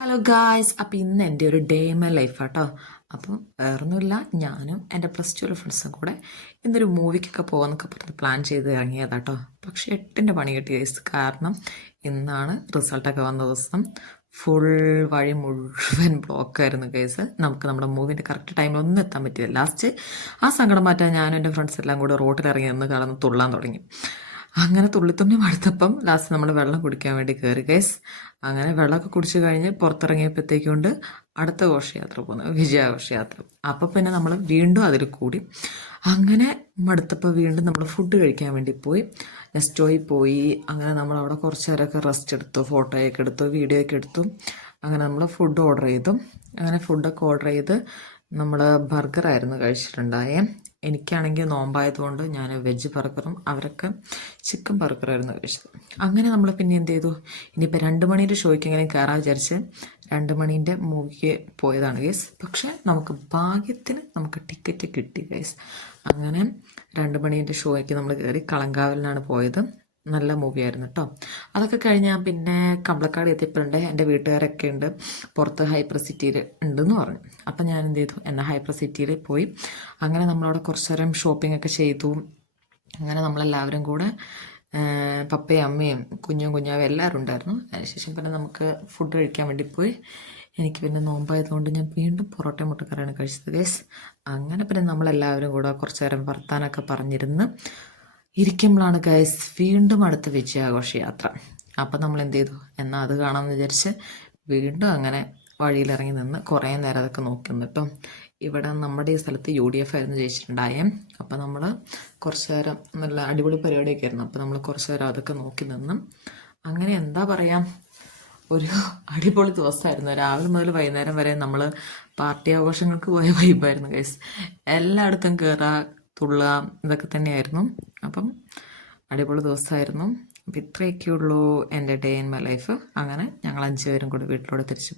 Hello guys, അപ്പം ഇന്ന് എൻ്റെ ഒരു ഡേ ഇൻ മൈ ലൈഫ് ആട്ടോ. അപ്പം വേറൊന്നുമില്ല, ഞാനും എൻ്റെ +2 ഫ്രണ്ട്സും കൂടെ ഇന്നൊരു മൂവിക്കൊക്കെ പോകാമെന്നൊക്കെ പറഞ്ഞ് പ്ലാൻ ചെയ്ത് ഇറങ്ങിയതാട്ടോ. പക്ഷെ 8ൻ്റെ പണി കിട്ടി ഗൈസ്. കാരണം ഇന്നാണ് റിസൾട്ടൊക്കെ വന്ന ദിവസം. ഫുൾ വഴി മുഴുവൻ ബ്ലോക്കായിരുന്നു ഗൈസ്. നമുക്ക് നമ്മുടെ മൂവിൻ്റെ കറക്റ്റ് ടൈമിൽ ഒന്നും എത്താൻ പറ്റില്ല. ലാസ്റ്റ് ആ സങ്കടം മാറ്റാൻ ഞാനും എൻ്റെ ഫ്രണ്ട്സ് എല്ലാം കൂടെ റോട്ടിലിറങ്ങി നിന്ന് കളന്ന് തുള്ളാൻ തുടങ്ങി. അങ്ങനെ തുള്ളിത്തുള്ളി മടുത്തപ്പം ലാസ്റ്റ് നമ്മൾ വെള്ളം കുടിക്കാൻ വേണ്ടി കയറി ഗൈസ്. അങ്ങനെ വെള്ളമൊക്കെ കുടിച്ച് കഴിഞ്ഞ് പുറത്തിറങ്ങിയപ്പോഴത്തേക്കൊണ്ട് അടുത്ത ഘോഷയാത്ര പോകുന്നു, വിജയാഘോഷയാത്ര. അപ്പം പിന്നെ നമ്മൾ വീണ്ടും അതിൽ കൂടി. അങ്ങനെ മടുത്തപ്പോൾ വീണ്ടും നമ്മൾ ഫുഡ് കഴിക്കാൻ വേണ്ടി പോയി. നെസ്റ്റോയിൽ പോയി. അങ്ങനെ നമ്മൾ അവിടെ കുറച്ച് നേരമൊക്കെ റെസ്റ്റ് എടുത്തു, ഫോട്ടോയൊക്കെ എടുത്തു, വീഡിയോ ഒക്കെ എടുത്തു. അങ്ങനെ നമ്മൾ ഫുഡ് ഓർഡർ ചെയ്തു. അങ്ങനെ ഫുഡൊക്കെ ഓർഡർ ചെയ്ത് നമ്മൾ ബർഗറായിരുന്നു കഴിച്ചിട്ടുണ്ടായേ. എനിക്കാണെങ്കിൽ നോമ്പായതുകൊണ്ട് ഞാൻ വെജ് ബർഗറും അവരൊക്കെ ചിക്കൻ ബർഗറായിരുന്നു കഴിച്ചത്. അങ്ങനെ നമ്മൾ പിന്നെ എന്ത് ചെയ്തു, ഇനിയിപ്പോൾ 2 മണീൻ്റെ ഷോയ്ക്ക് എങ്ങനെ കയറാൻ വിചാരിച്ച് 2 മണീൻ്റെ മൂവിക്ക് പോയതാണ് ഗൈസ്. പക്ഷേ നമുക്ക് ഭാഗ്യത്തിന് നമുക്ക് ടിക്കറ്റ് കിട്ടി ഗൈസ്. അങ്ങനെ 2 മണീൻ്റെ ഷോയ്ക്ക് നമ്മൾ കയറി. കളങ്കാവലിനാണ് പോയത്. നല്ല മൂവിയായിരുന്നു കേട്ടോ. അതൊക്കെ കഴിഞ്ഞ് ഞാൻ പിന്നെ കമ്പളക്കാട് എത്തിയപ്പോഴുണ്ട് എൻ്റെ വീട്ടുകാരൊക്കെ ഉണ്ട് പുറത്ത് ഹൈപ്പർ സിറ്റിയിൽ ഉണ്ടെന്ന് പറഞ്ഞു. അപ്പം ഞാൻ എന്ത് ചെയ്തു, എന്നാൽ ഹൈപ്പർ സിറ്റിയിൽ പോയി. അങ്ങനെ നമ്മളവിടെ കുറച്ച് നേരം ഷോപ്പിംഗ് ഒക്കെ ചെയ്തു. അങ്ങനെ നമ്മളെല്ലാവരും കൂടെ പപ്പയും അമ്മയും കുഞ്ഞാവും എല്ലാവരും ഉണ്ടായിരുന്നു. അതിനുശേഷം പിന്നെ നമുക്ക് ഫുഡ് കഴിക്കാൻ വേണ്ടി പോയി. എനിക്ക് പിന്നെ നോമ്പായതുകൊണ്ട് ഞാൻ വീണ്ടും പൊറോട്ടയും മുട്ടക്കറിയാണ് കഴിച്ചത് ഗൈസ്. അങ്ങനെ പിന്നെ നമ്മളെല്ലാവരും കൂടെ കുറച്ച് നേരം വർത്താനൊക്കെ പറഞ്ഞിരുന്ന് ഇരിക്കുമ്പോഴാണ് ഗൈസ് വീണ്ടും അടുത്ത വിജയാഘോഷ യാത്ര. അപ്പം നമ്മൾ എന്ത് ചെയ്തു, എന്നാൽ അത് കാണാമെന്ന് വിചാരിച്ച് വീണ്ടും അങ്ങനെ വഴിയിലിറങ്ങി നിന്ന് കുറേ നേരം അതൊക്കെ നോക്കി നിന്നിട്ടോ. ഇവിടെ നമ്മുടെ ഈ സ്ഥലത്ത് UDF ആയിരുന്നു ജയിച്ചിട്ടുണ്ടായേ. അപ്പം നമ്മൾ കുറച്ച് നേരം നല്ല അടിപൊളി പരിപാടിയൊക്കെ ആയിരുന്നു. അപ്പം നമ്മൾ കുറച്ച് നേരം അതൊക്കെ നോക്കി നിന്ന് അങ്ങനെ എന്താ പറയുക, ഒരു അടിപൊളി ദിവസമായിരുന്നു. രാവിലെ മുതൽ വൈകുന്നേരം വരെ നമ്മൾ പാർട്ടി ആഘോഷങ്ങൾക്ക് പോയ വൈബായിരുന്നു ഗൈസ്. എല്ലായിടത്തും കയറുക, തുള്ളുക, ഇതൊക്കെ തന്നെയായിരുന്നു. അപ്പം അടിപൊളി ദിവസമായിരുന്നു. അപ്പം ഇത്രയൊക്കെ ഉള്ളൂ എൻ്റെ ഡേ ഇൻ മൈ ലൈഫ്. അങ്ങനെ ഞങ്ങൾ 5 പേരും കൂടി വീട്ടിലോട്ട് തിരിച്ചു